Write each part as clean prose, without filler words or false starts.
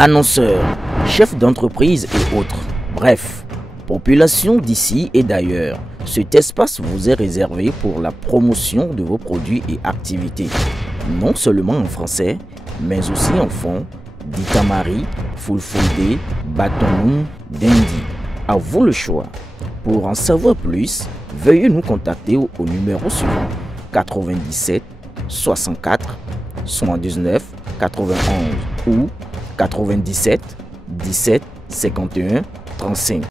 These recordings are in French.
annonceurs, chefs d'entreprise et autres. Bref, population d'ici et d'ailleurs. Cet espace vous est réservé pour la promotion de vos produits et activités, non seulement en français, mais aussi en fond, Ditamari, Fulfulde, Batonou, Dendi. À vous le choix. Pour en savoir plus, veuillez nous contacter au numéro suivant 97 64 79 91 ou 97 17 51 35.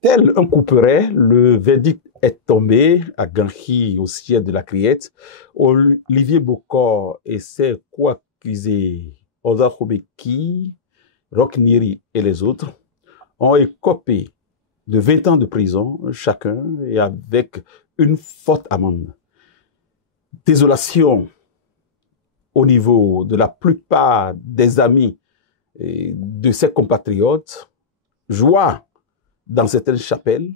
Tel un couperet, le verdict est tombé à Ganchi, au siège de la Criette. Olivier Bokor et ses co-accusés, Oza Khobeki, Rockniri et les autres, ont écopé de 20 ans de prison chacun et avec une forte amende. Désolation au niveau de la plupart des amis de ses compatriotes, joie dans certaines chapelles.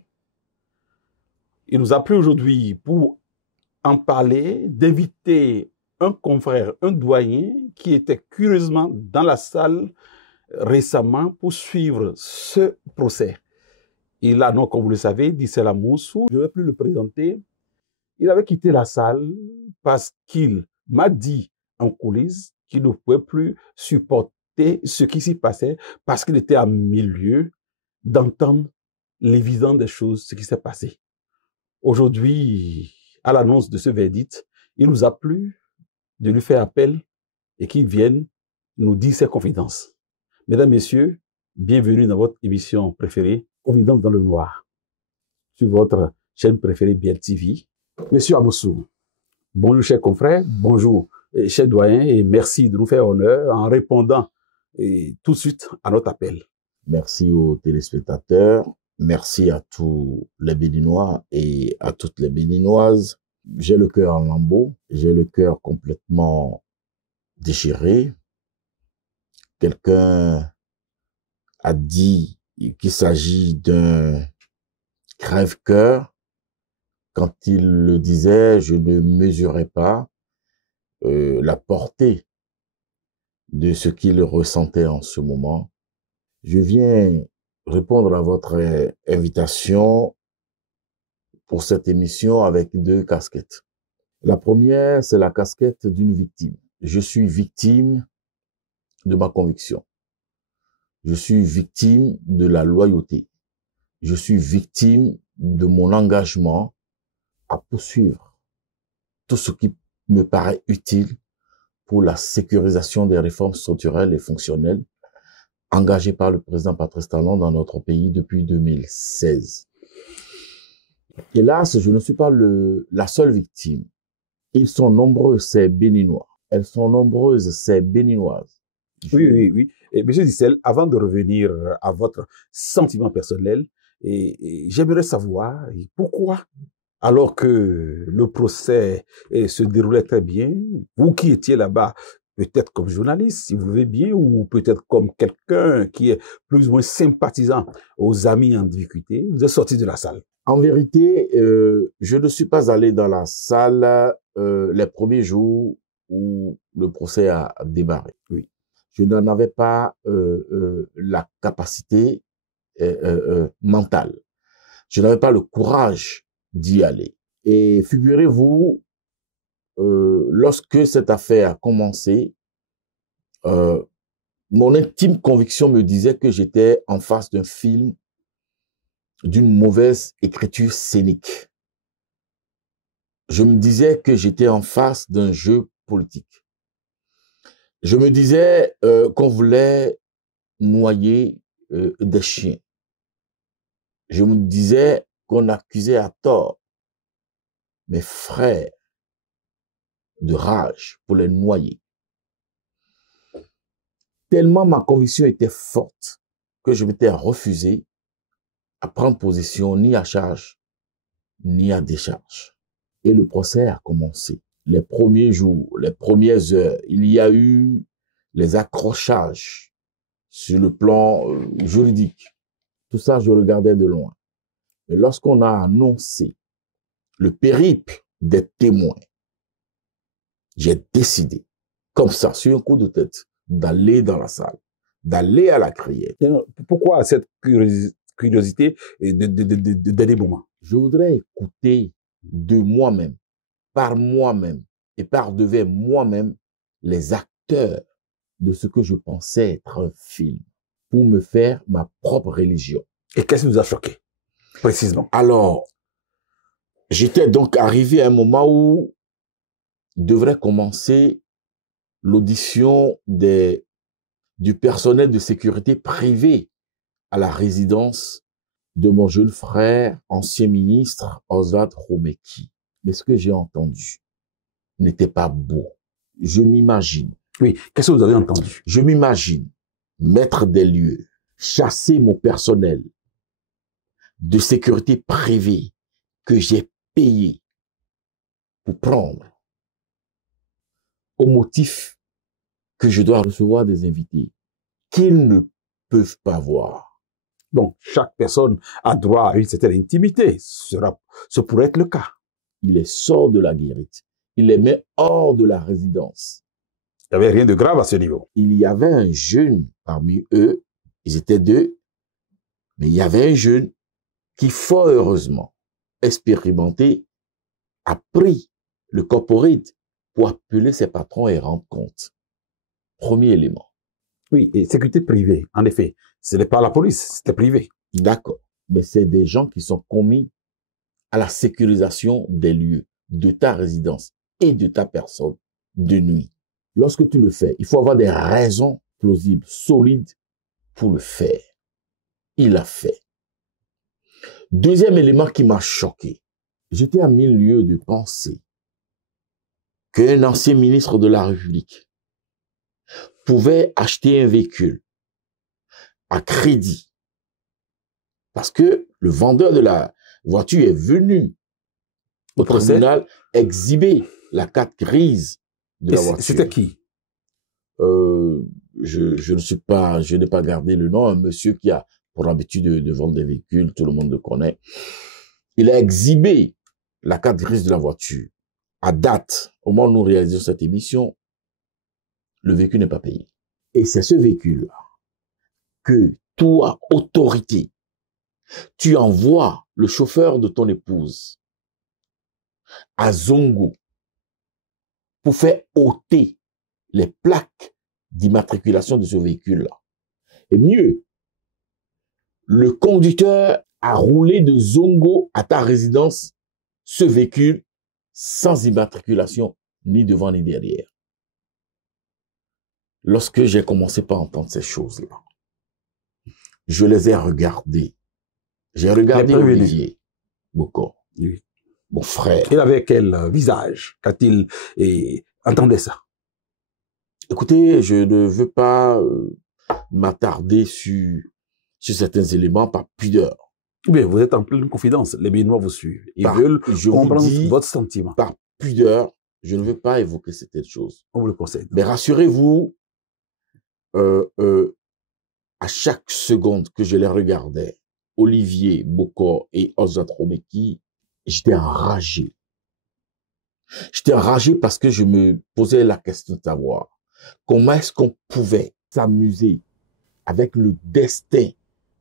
Il nous a plu aujourd'hui pour en parler, d'inviter un confrère, un doyen qui était curieusement dans la salle récemment pour suivre ce procès. Il a, non, comme vous le savez, Dissela Moussou. Je ne vais plus le présenter. Il avait quitté la salle parce qu'il m'a dit en coulisses qu'il ne pouvait plus supporter ce qui s'y passait parce qu'il était à milieu d'entendre l'évident des choses, ce qui s'est passé. Aujourd'hui, à l'annonce de ce verdict, il nous a plu de lui faire appel et qu'il vienne nous dire ses confidences. Mesdames, Messieurs, bienvenue dans votre émission préférée, Confidences dans le Noir, sur votre chaîne préférée BL TV. Monsieur Amoussou, bonjour chers confrères, bonjour chers doyens et merci de nous faire honneur en répondant tout de suite à notre appel. Merci aux téléspectateurs, merci à tous les Béninois et à toutes les Béninoises. J'ai le cœur en lambeaux, j'ai le cœur complètement déchiré. Quelqu'un a dit qu'il s'agit d'un crève-cœur. Quand il le disait, je ne mesurais pas la portée de ce qu'il ressentait en ce moment. Je viens répondre à votre invitation pour cette émission avec deux casquettes. La première, c'est la casquette d'une victime. Je suis victime de ma conviction. Je suis victime de la loyauté. Je suis victime de mon engagement à poursuivre tout ce qui me paraît utile pour la sécurisation des réformes structurelles et fonctionnelles engagées par le président Patrice Talon dans notre pays depuis 2016. Hélas, je ne suis pas la seule victime. Ils sont nombreux, ces Béninois. Elles sont nombreuses, ces Béninoises. Oui. Et monsieur Dissel, avant de revenir à votre sentiment personnel, j'aimerais savoir pourquoi, alors que le procès se déroulait très bien, vous qui étiez là-bas, peut-être comme journaliste, si vous voulez bien, ou peut-être comme quelqu'un qui est plus ou moins sympathisant aux amis en difficulté, vous êtes sorti de la salle. En vérité, je ne suis pas allé dans la salle les premiers jours où le procès a démarré. Oui. Je n'en avais pas la capacité mentale. Je n'avais pas le courage d'y aller. Et figurez-vous, lorsque cette affaire a commencé, mon intime conviction me disait que j'étais en face d'un film d'une mauvaise écriture scénique. Je me disais que j'étais en face d'un jeu politique. Je me disais qu'on voulait noyer des chiens. Je me disais qu'on accusait à tort mes frères de rage pour les noyer. Tellement ma conviction était forte que je m'étais refusé à prendre position ni à charge ni à décharge. Et le procès a commencé. Les premiers jours, les premières heures, il y a eu les accrochages sur le plan juridique. Tout ça, je regardais de loin. Mais lorsqu'on a annoncé le périple des témoins, j'ai décidé, comme ça, sur un coup de tête, d'aller dans la salle, d'aller à la criée. Pourquoi cette curiosité de des moments? Je voudrais écouter de moi-même, par moi-même et par devers moi-même, les acteurs de ce que je pensais être un film pour me faire ma propre religion. Et qu'est-ce qui nous a choqué, précisément? Alors, j'étais donc arrivé à un moment où devrait commencer l'audition du personnel de sécurité privé à la résidence de mon jeune frère, ancien ministre, Ozat Romeki. Mais ce que j'ai entendu n'était pas beau. Je m'imagine. Oui, qu'est-ce que vous avez entendu? Je m'imagine maître des lieux, chasser mon personnel de sécurité privée que j'ai payé pour prendre au motif que je dois recevoir des invités qu'ils ne peuvent pas voir. Donc, chaque personne a droit à une certaine intimité. Ce pourrait être le cas. Il les sort de la guérite. Il les met hors de la résidence. Il n'y avait rien de grave à ce niveau. Il y avait un jeune parmi eux, ils étaient 2, mais il y avait un jeune qui, fort heureusement, expérimenté, a pris le corporate pour appeler ses patrons et rendre compte. Premier élément. Oui, et sécurité privée, en effet. Ce n'est pas la police, c'était privé. D'accord. Mais c'est des gens qui sont commis à la sécurisation des lieux, de ta résidence et de ta personne de nuit. Lorsque tu le fais, il faut avoir des raisons plausibles, solides pour le faire. Il l'a fait. Deuxième élément qui m'a choqué. J'étais à 1000 lieues de penser qu'un ancien ministre de la République pouvait acheter un véhicule à crédit parce que le vendeur de la voiture est venu au tribunal exhiber la carte grise de la voiture. C'était qui? Je n'ai pas gardé le nom, un monsieur qui a pour habitude de vendre des véhicules, tout le monde le connaît. Il a exhibé la carte grise de la voiture. À date, au moment où nous réalisons cette émission, le véhicule n'est pas payé. Et c'est ce véhicule-là que toi, autorité, tu envoies le chauffeur de ton épouse à Zongo pour faire ôter les plaques d'immatriculation de ce véhicule-là. Et mieux, le conducteur a roulé de Zongo à ta résidence ce véhicule sans immatriculation ni devant ni derrière. Lorsque j'ai commencé par entendre ces choses-là, je les ai regardées. J'ai regardé Olivier Bokor, oui, mon frère. Il avait quel visage quand il entendait ça? Écoutez, je ne veux pas m'attarder sur certains éléments par pudeur. Oui, vous êtes en pleine confidence. Les Béninois vous suivent. Ils veulent comprendre votre sentiment. Par pudeur, je ne veux pas évoquer cette chose. On vous le conseille. Mais rassurez-vous, à chaque seconde que je les regardais, Olivier Bokor et Ozat Romeki, j'étais enragé. J'étais enragé parce que je me posais la question de savoir comment est-ce qu'on pouvait s'amuser avec le destin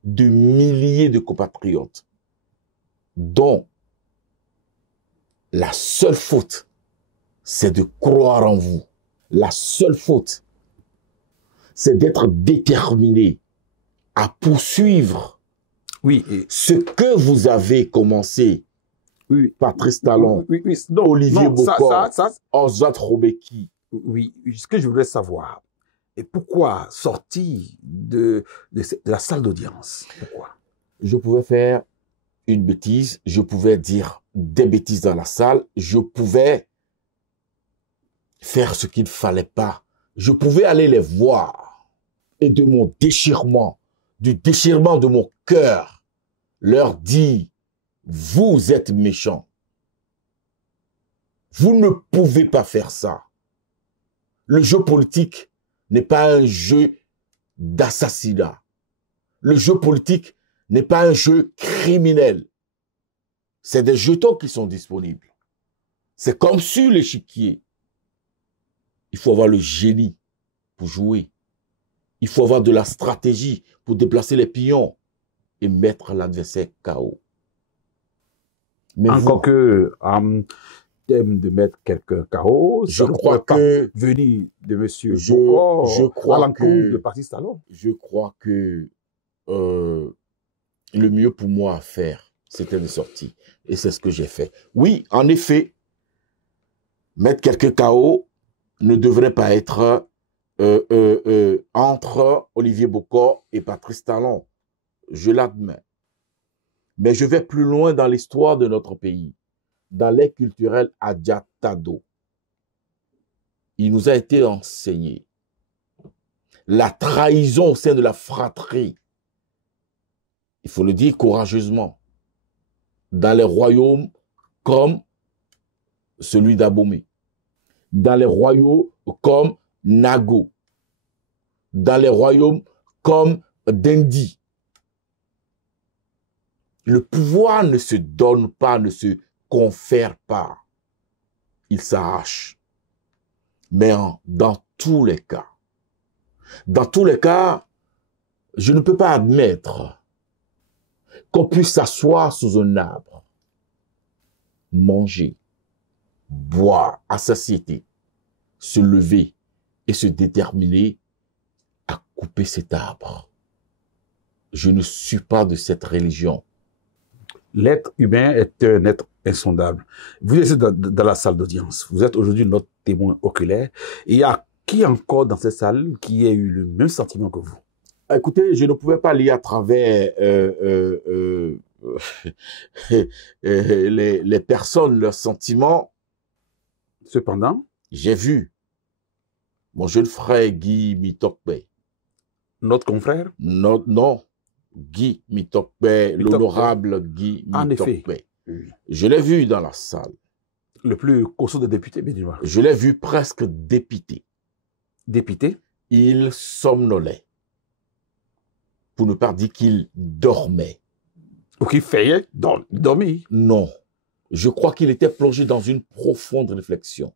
de milliers de compatriotes dont la seule faute, c'est de croire en vous. La seule faute, c'est d'être déterminé à poursuivre ce que vous avez commencé. Oui. Patrice Talon, non, Olivier Bokor, Ozat Romeki. Oui, ce que je voudrais savoir, et pourquoi sortir de la salle d'audience? Pourquoi? Je pouvais faire une bêtise, je pouvais dire des bêtises dans la salle, je pouvais faire ce qu'il ne fallait pas, je pouvais aller les voir et de mon déchirement, du déchirement de mon cœur, leur dire: vous êtes méchants. Vous ne pouvez pas faire ça. Le jeu politique n'est pas un jeu d'assassinat. Le jeu politique n'est pas un jeu criminel. C'est des jetons qui sont disponibles. C'est comme sur l'échiquier. Il faut avoir le génie pour jouer. Il faut avoir de la stratégie pour déplacer les pions et mettre l'adversaire KO. Mais encore que, thème de mettre quelqu'un KO, je crois que venir de monsieur je crois à l'encontre de Patrice Talon. Je crois que le mieux pour moi à faire, c'était de sortir. Et c'est ce que j'ai fait. Oui, en effet, mettre quelqu'un KO ne devrait pas être entre Olivier Bokor et Patrice Talon. Je l'admets. Mais je vais plus loin dans l'histoire de notre pays. Dans l'ère culturelle Adja Tado, il nous a été enseigné la trahison au sein de la fratrie. Il faut le dire courageusement. Dans les royaumes comme celui d'Abomey, dans les royaumes comme Nago, dans les royaumes comme Dendi. Le pouvoir ne se donne pas, ne se confère pas. Il s'arrache. Mais dans tous les cas, je ne peux pas admettre qu'on puisse s'asseoir sous un arbre, manger, boire à satiété, se lever et se déterminer à couper cet arbre. Je ne suis pas de cette religion. L'être humain est un être insondable. Vous êtes dans la salle d'audience. Vous êtes aujourd'hui notre témoin oculaire. Et il y a qui encore dans cette salle qui a eu le même sentiment que vous? Écoutez, je ne pouvais pas lire à travers les personnes, leurs sentiments. Cependant, j'ai vu mon jeune frère Guy Mitokpe. Notre confrère? Non, Guy Mitokpe, l'honorable Guy en Mitokpe. Effet. Je l'ai vu dans la salle. Le plus costaud des députés béninois. Je l'ai vu presque dépité. Dépité? Il somnolait. Pour ne pas dire qu'il dormait. Ou qu'il faillait dormir. Non. Je crois qu'il était plongé dans une profonde réflexion.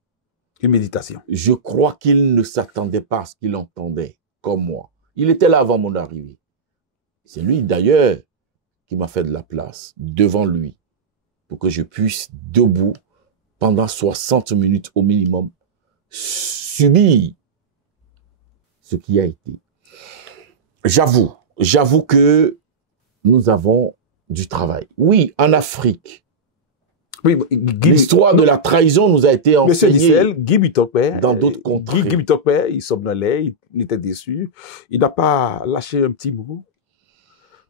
Une méditation. Je crois qu'il ne s'attendait pas à ce qu'il entendait, comme moi. Il était là avant mon arrivée. C'est lui, d'ailleurs, qui m'a fait de la place devant lui pour que je puisse, debout, pendant 60 minutes au minimum, subir ce qui a été. J'avoue que nous avons du travail. Oui, en Afrique, oui, l'histoire de la trahison nous a été enseignée Guy Mitokpe, dans d'autres contrées. Guy Mitokpe, il somnolait, il était déçu. Il n'a pas lâché un petit mot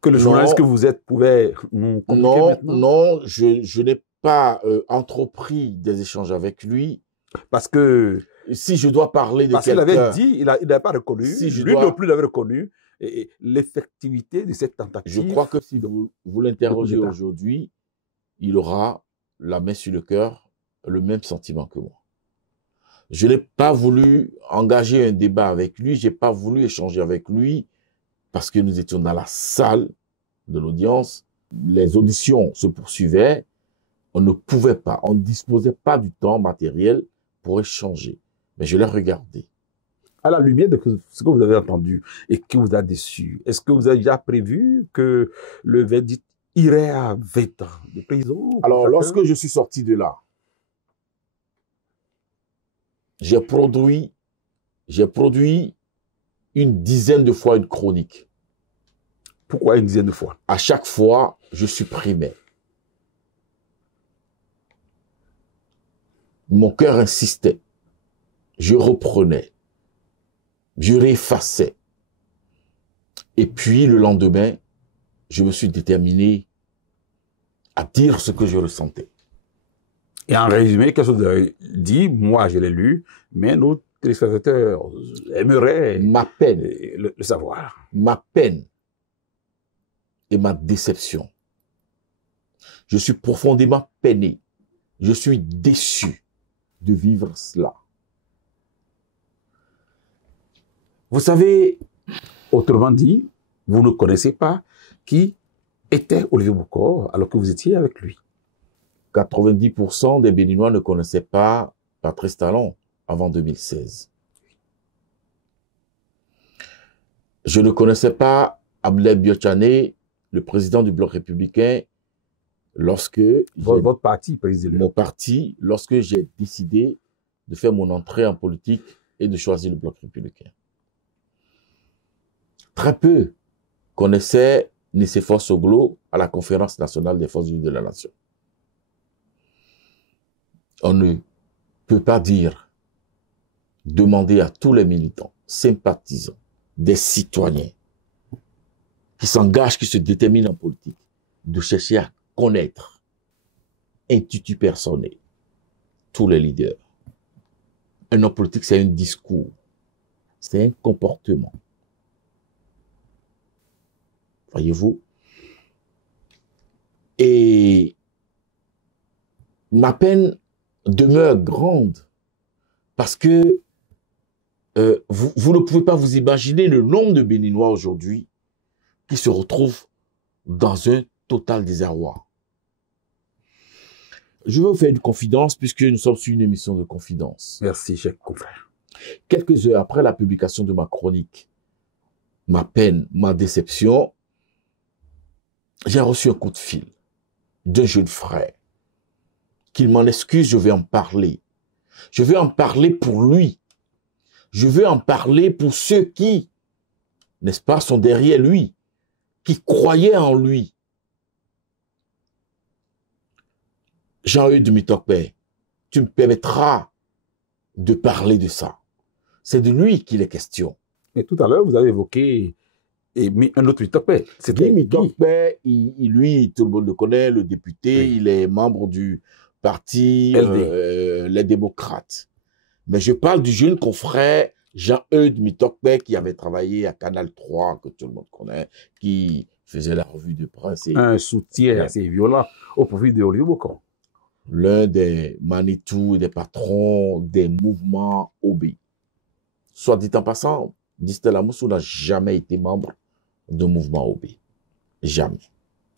que le journaliste que vous êtes pouvait nous communiquer maintenant? Non, je n'ai pas entrepris des échanges avec lui. Parce que si je dois parler de quelqu'un... Parce qu'il avait dit, il n'avait pas reconnu, lui non plus l'avait reconnu, l'effectivité de cette tentative. Je crois que si vous l'interrogez aujourd'hui, il aura la main sur le cœur, le même sentiment que moi. Je n'ai pas voulu engager un débat avec lui, je n'ai pas voulu échanger avec lui, parce que nous étions dans la salle de l'audience, les auditions se poursuivaient, on ne pouvait pas, on ne disposait pas du temps matériel pour échanger. Mais je l'ai regardé. À la lumière de ce que vous avez entendu et qui vous a déçu, est-ce que vous avez déjà prévu que le verdict irait à 20 ans de prison? Alors, lorsque je suis sorti de là, j'ai produit une dizaine de fois une chronique. Pourquoi une dizaine de fois? À chaque fois, je supprimais. Mon cœur insistait. Je reprenais. Je réeffaçais. Et puis, le lendemain, je me suis déterminé à dire ce que je ressentais. Et en résumé, qu'est-ce que vous avez dit? Moi, je l'ai lu, mais nos téléspectateurs aimeraient ma peine, le savoir. Ma peine et ma déception. Je suis profondément peiné. Je suis déçu de vivre cela. Vous savez, autrement dit, vous ne connaissez pas qui était Olivier Bokor alors que vous étiez avec lui. 90% des Béninois ne connaissaient pas Patrice Talon avant 2016. Je ne connaissais pas Abdoulaye Biotchane, le président du Bloc républicain, lorsque Votre parti, président. mon parti, lorsque j'ai décidé de faire mon entrée en politique et de choisir le Bloc républicain. Très peu connaissaient Nicéphore Soglo à la Conférence nationale des forces vives de la nation. On ne peut pas dire, demander à tous les militants, sympathisants, des citoyens qui s'engagent, qui se déterminent en politique, de chercher à connaître, institut personné, tous les leaders. Un homme politique, c'est un discours, c'est un comportement. Voyez-vous? Et ma peine demeure grande parce que vous ne pouvez pas vous imaginer le nombre de Béninois aujourd'hui qui se retrouvent dans un total désarroi. Je vais vous faire une confidence puisque nous sommes sur une émission de confidence. Merci, cher confrère. Quelques heures après la publication de ma chronique, ma peine, ma déception, j'ai reçu un coup de fil d'un jeune frère. Qu'il m'en excuse, je vais en parler. Je vais en parler pour lui. Je vais en parler pour ceux qui, n'est-ce pas, sont derrière lui, qui croyaient en lui. Jean-Eudes Mitokpe, tu me permettras de parler de ça. C'est de lui qu'il est question. Et tout à l'heure, vous avez évoqué un autre Mitokpe. C'était Mitokpe, lui, tout le monde le connaît, le député, oui. Il est membre du parti les démocrates. Mais je parle du jeune confrère Jean-Eudes Mitokpe qui avait travaillé à Canal 3, que tout le monde connaît, qui faisait la revue de presse. Et un soutien assez violent au profit de Olivier Bocon. L'un des Manitou et des patrons des mouvements OB. Soit dit en passant, Distel Amoussou n'a jamais été membre de mouvement OB. Jamais.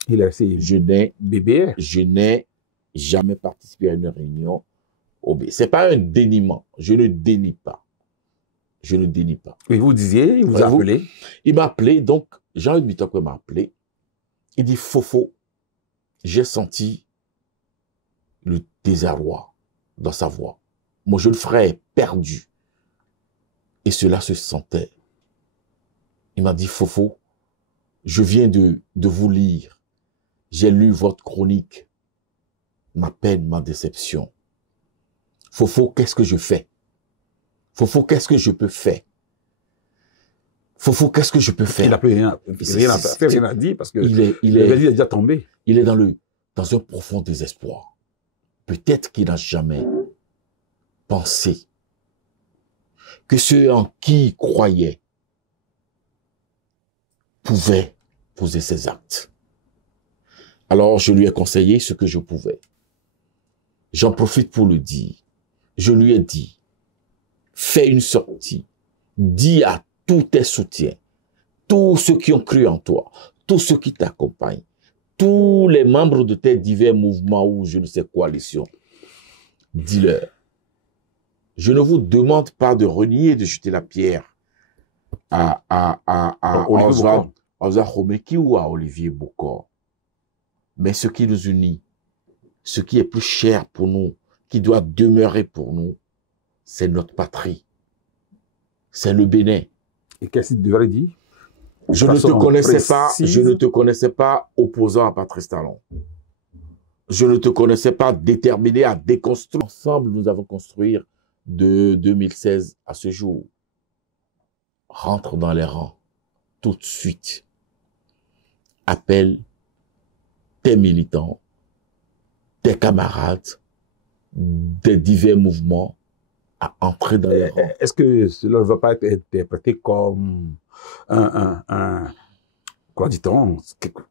Il a essayé. Je n'ai jamais participé à une réunion OB. C'est pas un déniement. Je ne dénie pas. Je ne dénie pas. Et vous disiez, il vous a appelé? Il m'a appelé, donc, Jean-Eudes Mitokpe m'a appelé. Il dit, Fofo, j'ai senti le désarroi dans sa voix. Mon jeune frère est perdu. Et cela se sentait. Il m'a dit, Fofo, je viens de vous lire. J'ai lu votre chronique. Ma peine, ma déception. Fofo, qu'est-ce que je fais? Fofo, qu'est-ce que je peux faire? Fofo, qu'est-ce que je peux faire? Il n'a plus rien à dire parce que il est déjà tombé. Il est dans un profond désespoir. Peut-être qu'il n'a jamais pensé que ceux en qui il croyait pouvaient poser ces actes. Alors, je lui ai conseillé ce que je pouvais. J'en profite pour le dire. Je lui ai dit, fais une sortie. Dis à tous tes soutiens, tous ceux qui ont cru en toi, tous ceux qui t'accompagnent, tous les membres de tes divers mouvements ou je ne sais coalitions, dis-leur, je ne vous demande pas de renier, de jeter la pierre à Oswald Khomeki ou à Olivier Bokor. Mais ce qui nous unit, ce qui est plus cher pour nous, qui doit demeurer pour nous, c'est notre patrie. C'est le Bénin. Et qu'est-ce qu'il devrait dire? Je ne te connaissais pas opposant à Patrice Talon. Je ne te connaissais pas déterminé à déconstruire. Ensemble, nous avons construit de 2016 à ce jour. Rentre dans les rangs tout de suite. Appelle tes militants, tes camarades, des divers mouvements à entrer dans les rangs. Est-ce que cela ne va pas être interprété comme quoi dit-on,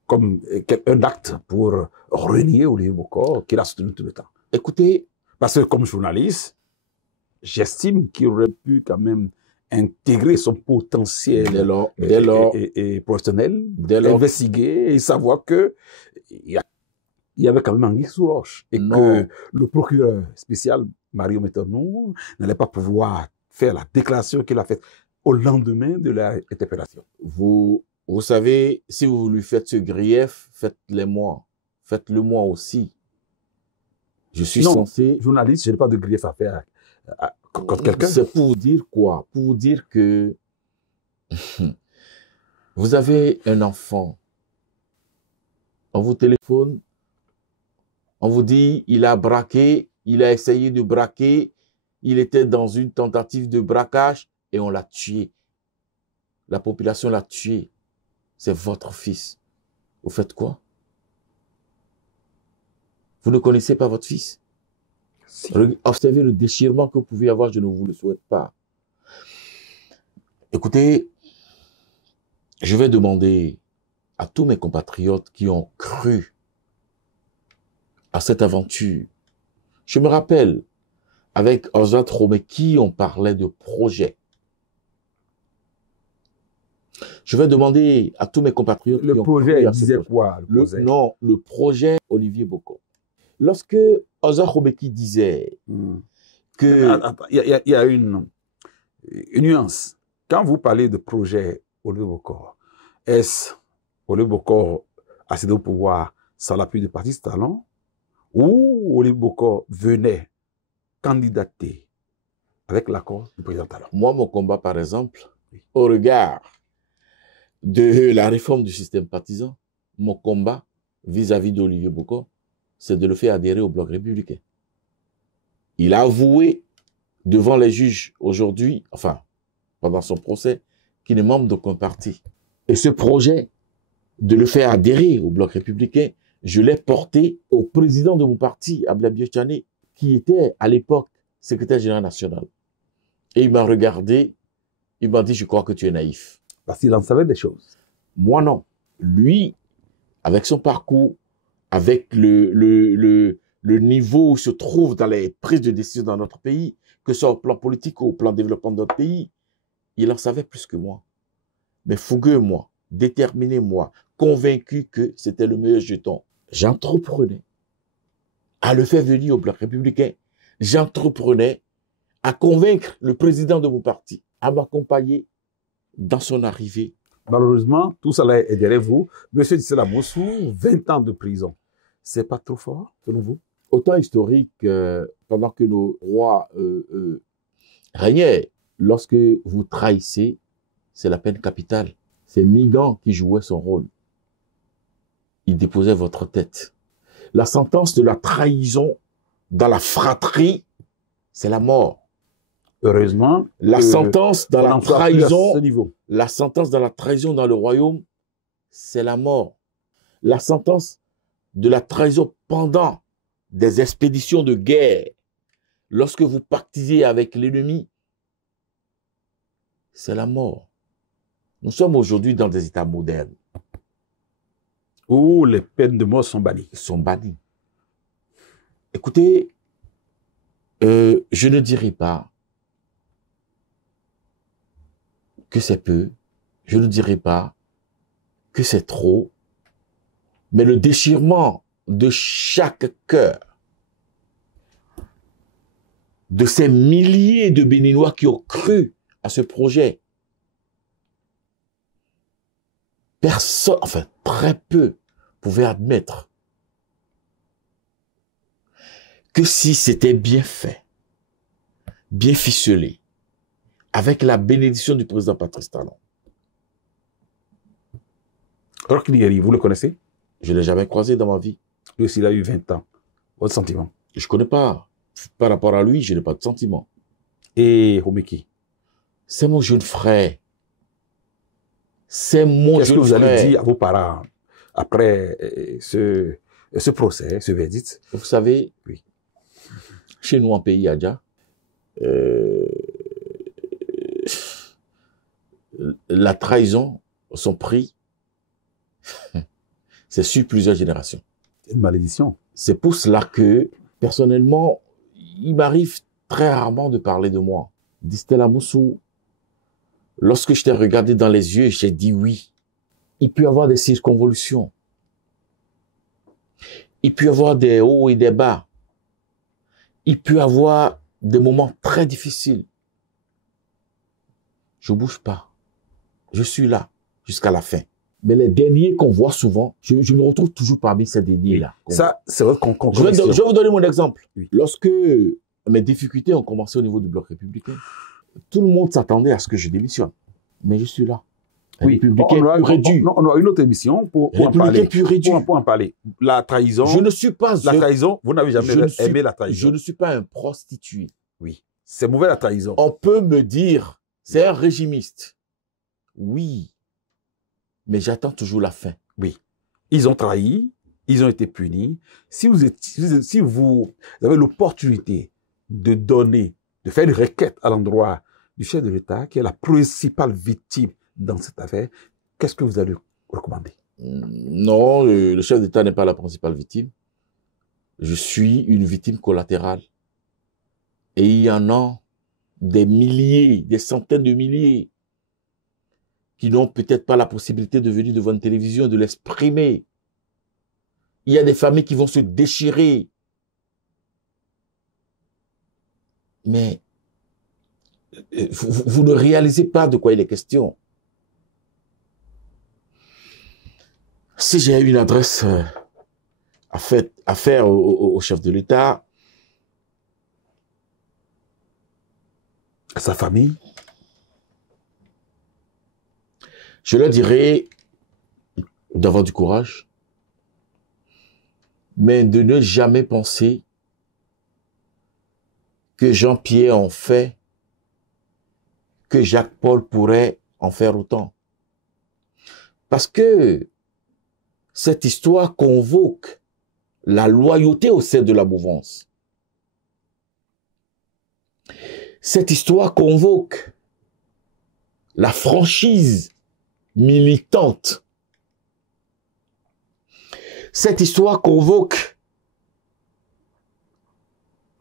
comme un acte pour renier Olivier Bokor qu'il a soutenu tout le temps? Écoutez, parce que comme journaliste, j'estime qu'il aurait pu quand même intégrer son potentiel et professionnel, investiguer et savoir que il y avait quand même anguille sous roche et que le procureur spécial Mario Metonou n'allait pas pouvoir faire la déclaration qu'il a faite au lendemain de leur interpellation. Vous savez, si vous lui faites ce grief, faites-le moi. Faites-le moi aussi. Je suis censé... journaliste, je n'ai pas de grief à faire contre quelqu'un. C'est pour vous dire quoi? Pour vous dire que vous avez un enfant. On vous téléphone, on vous dit, il a braqué, il a essayé de braquer, il était dans une tentative de braquage et on l'a tué. La population l'a tué. C'est votre fils. Vous faites quoi? Vous ne connaissez pas votre fils? Si. Observez le déchirement que vous pouvez avoir, je ne vous le souhaite pas. Écoutez, je vais demander à tous mes compatriotes qui ont cru à cette aventure. Je me rappelle, avec Ozat Romeki, on parlait de projet. Je vais demander à tous mes compatriotes... Le projet disait quoi? Non, le projet Olivier Boko. Lorsque Ozat Romeki disait que... Il y a une nuance. Quand vous parlez de projet Olivier Boko, est-ce Olivier Boko accédé au pouvoir sans l'appui du parti Talon ou Olivier Boko venait candidater avec l'accord du président Talon? Moi, mon combat, par exemple, au regard de la réforme du système partisan, mon combat vis-à-vis d'Olivier Boko, c'est de le faire adhérer au bloc républicain. Il a avoué devant les juges aujourd'hui, enfin, pendant son procès, qu'il est membre d'aucun parti. Et ce projet de le faire adhérer au bloc républicain, je l'ai porté au président de mon parti, Ablaye Tchane, qui était à l'époque secrétaire général national. Et il m'a regardé, il m'a dit, je crois que tu es naïf. Parce qu'il en savait des choses. Moi, non. Lui, avec son parcours, avec le niveau où il se trouve dans les prises de décision dans notre pays, que ce soit au plan politique ou au plan développement de notre pays, il en savait plus que moi. Mais fougueux, moi, déterminé, moi, convaincu que c'était le meilleur jeton. J'entreprenais à le faire venir au bloc républicain. J'entreprenais à convaincre le président de mon parti à m'accompagner dans son arrivée. Malheureusement, tout cela est derrière vous. Monsieur Dissela Moussou, 20 ans de prison. C'est pas trop fort, selon vous? Autant historique, pendant que nos rois régnaient, lorsque vous trahissez, c'est la peine capitale. C'est Migan qui jouait son rôle. Il déposait votre tête. La sentence de la trahison dans la fratrie, c'est la mort. Heureusement. La sentence dans la trahison, la sentence dans la trahison dans le royaume, c'est la mort. La sentence de la trahison pendant des expéditions de guerre, lorsque vous pactisez avec l'ennemi, c'est la mort. Nous sommes aujourd'hui dans des États modernes. Où les peines de mort sont bannies. Sont bannies. Écoutez, je ne dirai pas que c'est peu, je ne dirai pas que c'est trop, mais le déchirement de chaque cœur, de ces milliers de Béninois qui ont cru à ce projet, personne, enfin très peu, pouvait admettre que si c'était bien fait, bien ficelé, avec la bénédiction du président Patrice Talon. Roch Nigeri, vous le connaissez? Je ne l'ai jamais croisé dans ma vie. Lui aussi, il a eu 20 ans. Votre sentiment? Je ne connais pas. Par rapport à lui, je n'ai pas de sentiment. Et Romeki? C'est mon jeune frère. C'est mon jeune frère. Qu'est-ce que vous allez dire à vos parents après ce procès, ce verdict? Vous savez, oui. Chez nous en pays Adja, la trahison, son prix, c'est sur plusieurs générations. C'est une malédiction. C'est pour cela que, personnellement, il m'arrive très rarement de parler de moi. Distella Moussou, lorsque je t'ai regardé dans les yeux, j'ai dit oui. Il peut y avoir des circonvolutions. Il peut y avoir des hauts et des bas. Il peut y avoir des moments très difficiles. je bouge pas. Je suis là jusqu'à la fin. Mais les derniers qu'on voit souvent, je me retrouve toujours parmi ces derniers-là. Ça, c'est vrai qu'on je vais vous donner mon exemple. Oui. Lorsque mes difficultés ont commencé au niveau du bloc républicain, tout le monde s'attendait à ce que je démissionne. Mais je suis là. Oui, Républicain pur et dur. On aura une autre émission pour en parler. Pour en parler. La trahison. Je ne suis pas... La trahison, vous n'avez jamais aimé la trahison. Je ne suis pas un prostitué. Oui. C'est mauvais la trahison. On peut me dire, c'est un régimiste. Oui. Mais j'attends toujours la fin. Oui. Ils ont trahi, ils ont été punis. Si vous avez l'opportunité de donner, de faire une requête à l'endroit du chef de l'État, qui est la principale victime dans cette affaire, qu'est-ce que vous allez recommander? Non, le chef d'État n'est pas la principale victime. Je suis une victime collatérale. Et il y en a des milliers, des centaines de milliers qui n'ont peut-être pas la possibilité de venir devant une télévision et de l'exprimer. Il y a des familles qui vont se déchirer. Mais vous ne réalisez pas de quoi il est question. Si j'ai une adresse à faire au chef de l'État, à sa famille, je leur dirais d'avoir du courage, mais de ne jamais penser que Jean-Pierre en fait, que Jacques-Paul pourrait en faire autant. Parce que cette histoire convoque la loyauté au sein de la mouvance. Cette histoire convoque la franchise militante. Cette histoire convoque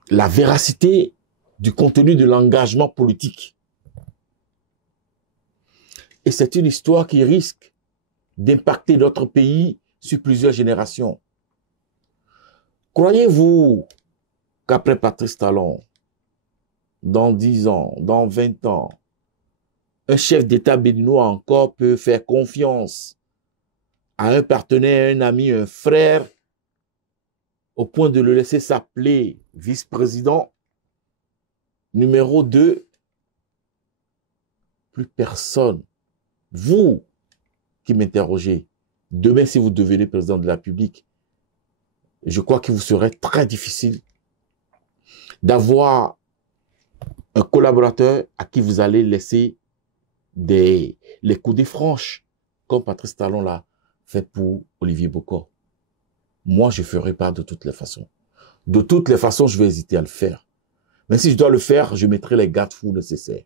la véracité du contenu de l'engagement politique. Et c'est une histoire qui risque d'impacter notre pays sur plusieurs générations. Croyez-vous qu'après Patrice Talon, dans 10 ans, dans 20 ans, un chef d'État béninois encore peut faire confiance à un partenaire, un ami, un frère, au point de le laisser s'appeler vice-président numéro 2? Plus personne. Vous qui m'interrogez, demain si vous devenez président de la République, je crois qu'il vous serait très difficile d'avoir un collaborateur à qui vous allez laisser les coudées franches, comme Patrice Talon l'a fait pour Olivier Bokor. Moi, je ne ferai pas de toutes les façons. De toutes les façons, je vais hésiter à le faire. Mais si je dois le faire, je mettrai les garde-fous nécessaires.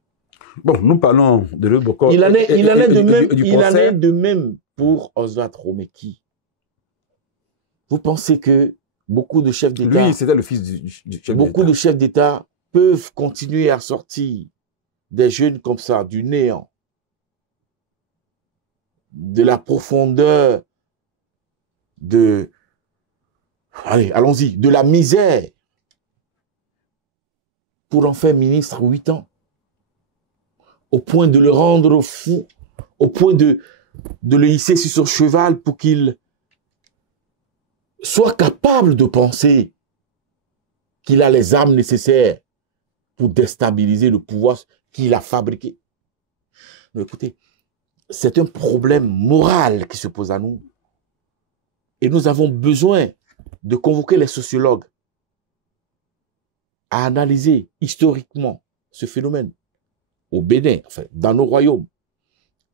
Bon, nous parlons de Olivier Bokor. Il en est de même pour Oswald Romeki. Vous pensez que beaucoup de chefs d'État... Lui, c'était le fils du chef d'État. Beaucoup de chefs d'État peuvent continuer à sortir des jeunes comme ça, du néant, de la profondeur, allez, allons-y, de la misère, pour en faire ministre 8 ans, au point de le rendre fou, au point de le hisser sur son cheval pour qu'il soit capable de penser qu'il a les armes nécessaires pour déstabiliser le pouvoir qu'il a fabriqué. Mais écoutez, c'est un problème moral qui se pose à nous. Et nous avons besoin de convoquer les sociologues à analyser historiquement ce phénomène au Bénin, enfin, dans nos royaumes.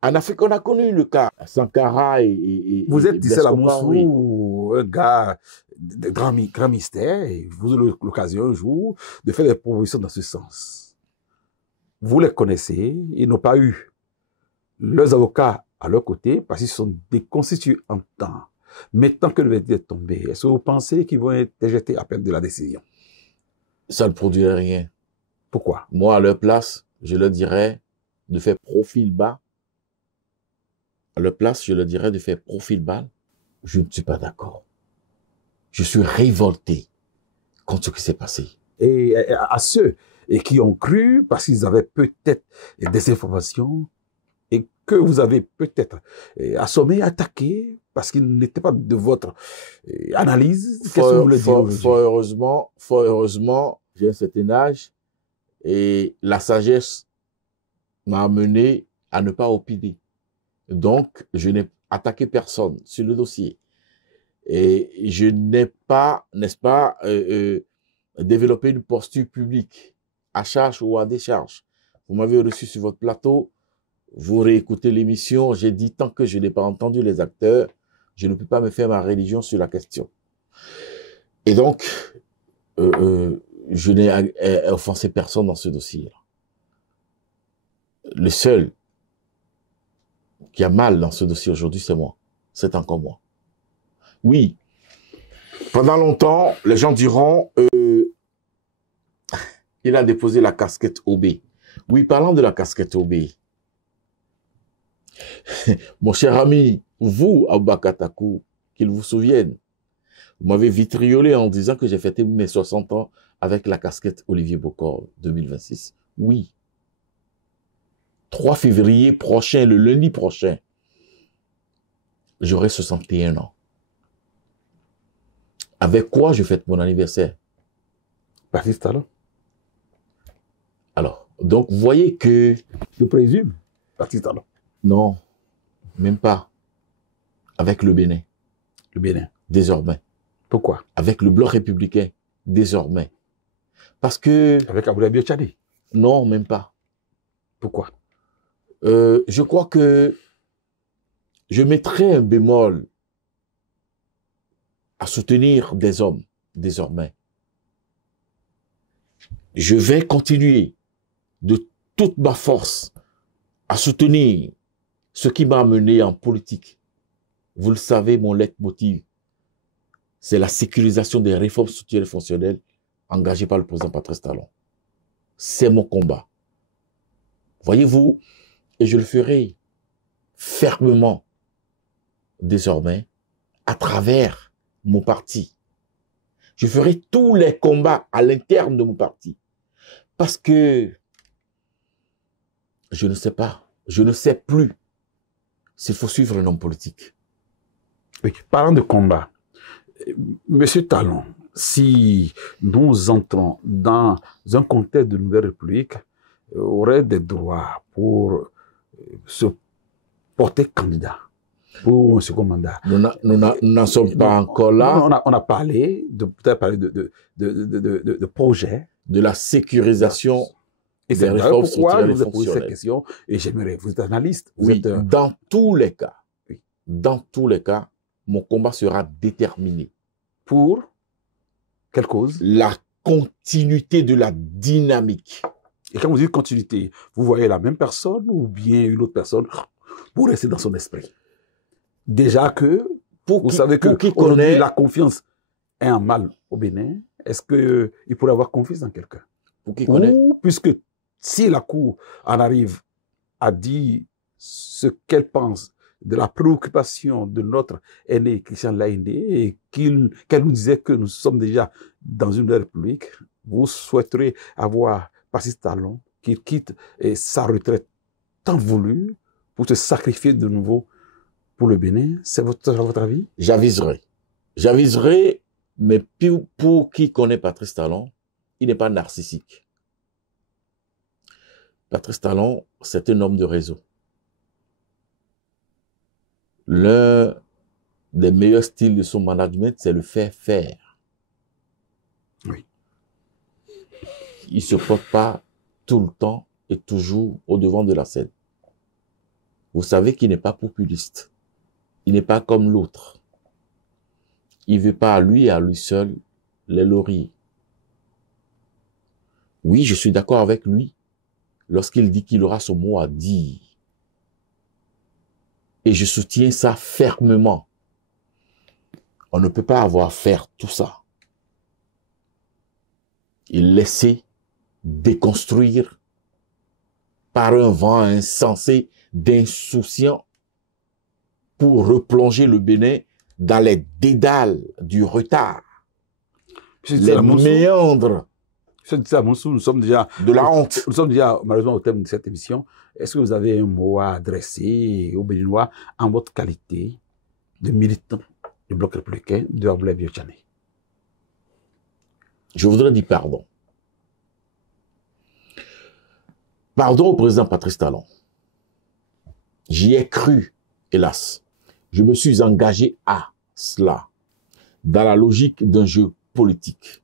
En Afrique, on a connu le cas Sankara et vous êtes Tissé Lamoussou, oui. Un gars de grand mystère, et vous avez l'occasion un jour de faire des propositions dans ce sens. Vous les connaissez, ils n'ont pas eu leurs avocats à leur côté parce qu'ils sont déconstitués en temps. Mais tant que le verdict est tombé, est-ce que vous pensez qu'ils vont être jetés à peine de la décision? Ça ne produirait rien. Pourquoi? Moi, à leur place, je leur dirais de faire profil bas. À leur place, je leur dirais de faire profil bas. Je ne suis pas d'accord. Je suis révolté contre ce qui s'est passé. Et à ceux et qui ont cru parce qu'ils avaient peut-être des informations et que vous avez peut-être assommé, attaqué parce qu'ils n'étaient pas de votre analyse. Qu'est-ce que vous voulez dire aujourd'hui? Fort heureusement, j'ai un certain âge et la sagesse m'a amené à ne pas opiner. Donc, je n'ai attaqué personne sur le dossier. Et je n'ai pas, n'est-ce pas, développé une posture publique à charge ou à décharge. Vous m'avez reçu sur votre plateau, vous réécoutez l'émission, j'ai dit tant que je n'ai pas entendu les acteurs, je ne peux pas me faire ma religion sur la question. Et donc, je n'ai offensé personne dans ce dossier-là. Le seul qui a mal dans ce dossier aujourd'hui, c'est moi. C'est encore moi. Oui, pendant longtemps, les gens diront il a déposé la casquette OB. Oui, parlant de la casquette OB, mon cher ami, vous, Aboubakar Takou, qu'il vous souvienne, vous m'avez vitriolé en disant que j'ai fêté mes 60 ans avec la casquette Olivier Bokor 2026. Oui. 3 février prochain, le lundi prochain, j'aurai 61 ans. Avec quoi je fête mon anniversaire? Patrice Talon. Alors, donc, vous voyez que... Je présume. Patrice Talon. Non, même pas. Avec le Bénin. Le Bénin. Désormais. Pourquoi? Avec le Bloc républicain. Désormais. Parce que... Avec Aboulaye Biotchadi. Non, même pas. Pourquoi? Je crois que je mettrai un bémol à soutenir des hommes, désormais. Je vais continuer de toute ma force à soutenir ce qui m'a amené en politique. Vous le savez, mon leitmotiv, c'est la sécurisation des réformes structurelles et fonctionnelles engagées par le président Patrice Talon. C'est mon combat. Voyez-vous, et je le ferai fermement désormais à travers mon parti. Je ferai tous les combats à l'interne de mon parti. Parce que je ne sais pas, je ne sais plus s'il faut suivre un homme politique. Oui, parlant de combat, Monsieur Talon, si nous entrons dans un contexte de nouvelle république, aurait des droits pour se porter candidat pour un second mandat. Nous n'en sommes pas encore là. On a parlé peut-être parler de projet. De la sécurisation et des réformes structurelles et fonctionnelles. Pourquoi je vous ai posé cette question et j'aimerais, vous êtes analyste. Oui, dans tous les cas, dans tous les cas, mon combat sera déterminé. Pour quelle cause? La continuité de la dynamique. Et quand vous dites continuité, vous voyez la même personne ou bien une autre personne pour rester dans son esprit? Déjà que, vous savez que aujourd'hui la confiance est en mal au Bénin, est-ce qu'il pourrait avoir confiance dans quelqu'un? Pour qui connaît? Ou, puisque si la Cour en arrive à dire ce qu'elle pense de la préoccupation de notre aîné Christian Laïndé et qu'elle nous disait que nous sommes déjà dans une république, vous souhaiterez avoir Patrice Talon qui quitte sa retraite tant voulue pour se sacrifier de nouveau pour le Bénin? C'est votre avis? J'aviserai. J'aviserai, mais pour qui connaît Patrice Talon, il n'est pas narcissique. Patrice Talon, c'est un homme de réseau. L'un des meilleurs styles de son management, c'est le faire faire. Oui. Il ne se porte pas tout le temps et toujours au devant de la scène. Vous savez qu'il n'est pas populiste. Il n'est pas comme l'autre. Il ne veut pas à lui seul les lauriers. Oui, je suis d'accord avec lui lorsqu'il dit qu'il aura son mot à dire. Et je soutiens ça fermement. On ne peut pas avoir faire tout ça et laisser déconstruire par un vent insensé d'insouciants pour replonger le Bénin dans les dédales du retard, les méandres Nous sommes déjà... De la honte. Nous sommes déjà, malheureusement, au thème de cette émission. Est-ce que vous avez un mot à adresser aux Béninois en votre qualité de militant du Bloc républicain de Abdoulaye Biotchane? Je voudrais dire pardon. Pardon au président Patrice Talon. J'y ai cru, hélas. Je me suis engagé à cela, dans la logique d'un jeu politique,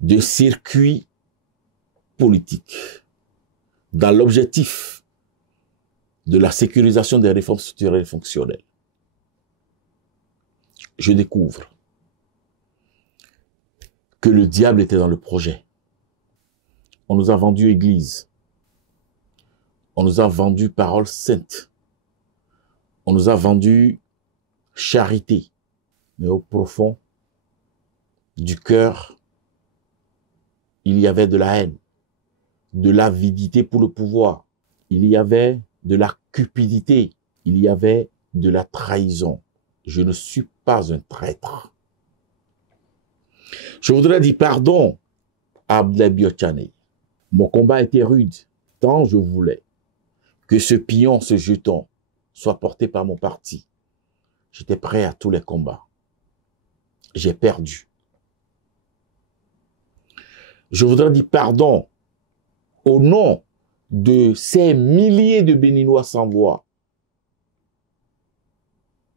de circuit politique, dans l'objectif de la sécurisation des réformes structurelles et fonctionnelles. Je découvre que le diable était dans le projet. On nous a vendu église. On nous a vendu parole sainte. On nous a vendu charité. Mais au profond du cœur, il y avait de la haine, de l'avidité pour le pouvoir. Il y avait de la cupidité. Il y avait de la trahison. Je ne suis pas un traître. Je voudrais dire pardon à Abdoulaye Biotchane. Mon combat était rude, tant je voulais que ce pion, ce jeton, soit porté par mon parti. J'étais prêt à tous les combats. J'ai perdu. Je voudrais dire pardon au nom de ces milliers de Béninois sans voix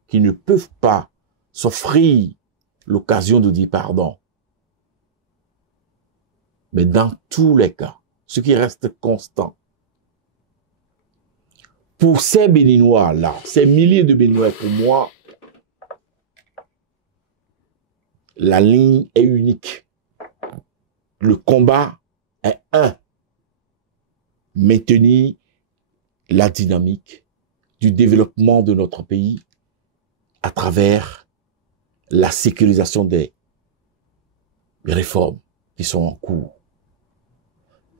qui ne peuvent pas s'offrir l'occasion de dire pardon. Mais dans tous les cas, ce qui reste constant, pour ces Béninois-là, ces milliers de Béninois, pour moi, la ligne est unique. Le combat est un. Maintenir la dynamique du développement de notre pays à travers la sécurisation des réformes qui sont en cours.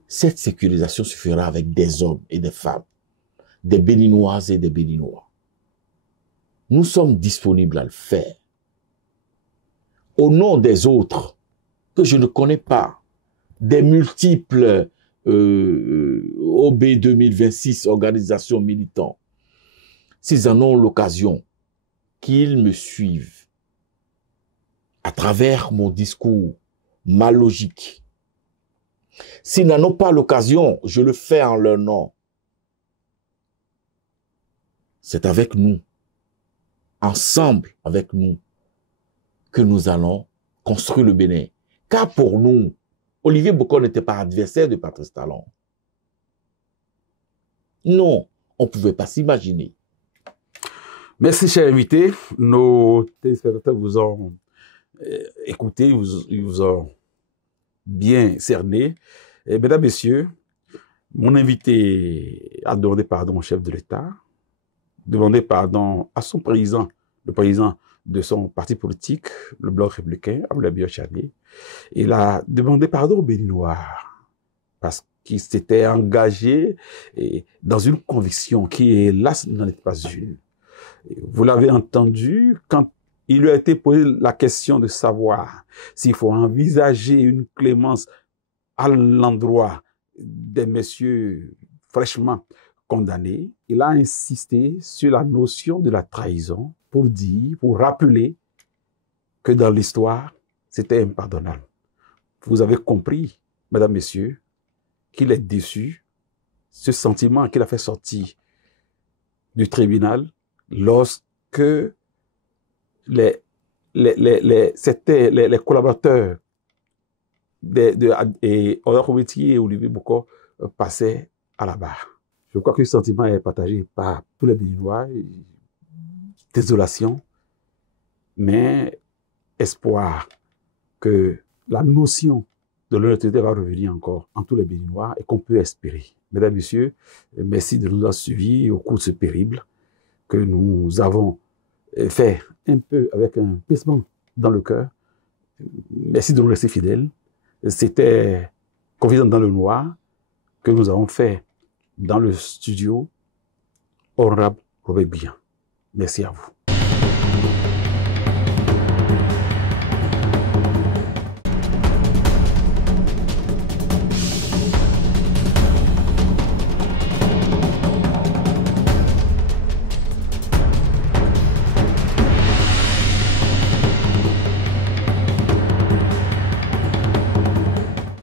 Cette sécurisation se fera avec des hommes et des femmes, des Béninoises et des Béninois. Nous sommes disponibles à le faire. Au nom des autres, que je ne connais pas, des multiples OB 2026, organisations militantes, s'ils en ont l'occasion, qu'ils me suivent à travers mon discours, ma logique. S'ils n'en ont pas l'occasion, je le fais en leur nom. C'est avec nous, ensemble avec nous, que nous allons construire le Bénin. Car pour nous, Olivier Bokor n'était pas adversaire de Patrice Talon. Non, on ne pouvait pas s'imaginer. Merci, cher invité. Nos téléspectateurs vous ont écouté, ils vous ont bien cerné. Et mesdames, messieurs, mon invité a demandé pardon au chef de l'État, demandé pardon à son président, le président de son parti politique, le Bloc républicain, Abdoulaye Biotchane. Il a demandé pardon aux Béninois parce qu'il s'était engagé dans une conviction qui, hélas, n'en est pas une. Vous l'avez entendu quand il lui a été posé la question de savoir s'il faut envisager une clémence à l'endroit des messieurs fraîchement condamnés. Il a insisté sur la notion de la trahison pour dire, pour rappeler que dans l'histoire, c'était impardonnable. Vous avez compris, mesdames, messieurs, qu'il est déçu, ce sentiment qu'il a fait sortir du tribunal lorsque les collaborateurs et Robetier et Olivier Bokor passaient à la barre. Je crois que ce sentiment est partagé par tous les Béninois. Désolation, mais espoir que la notion de l'honnêteté va revenir encore en tous les Béninois et qu'on peut espérer. Mesdames, Messieurs, merci de nous avoir suivis au cours de ce périple que nous avons fait un peu avec un pincement dans le cœur. Merci de nous rester fidèles. C'était Confident dans le Noir que nous avons fait dans le studio Honorable Robert Bihan. Merci à vous.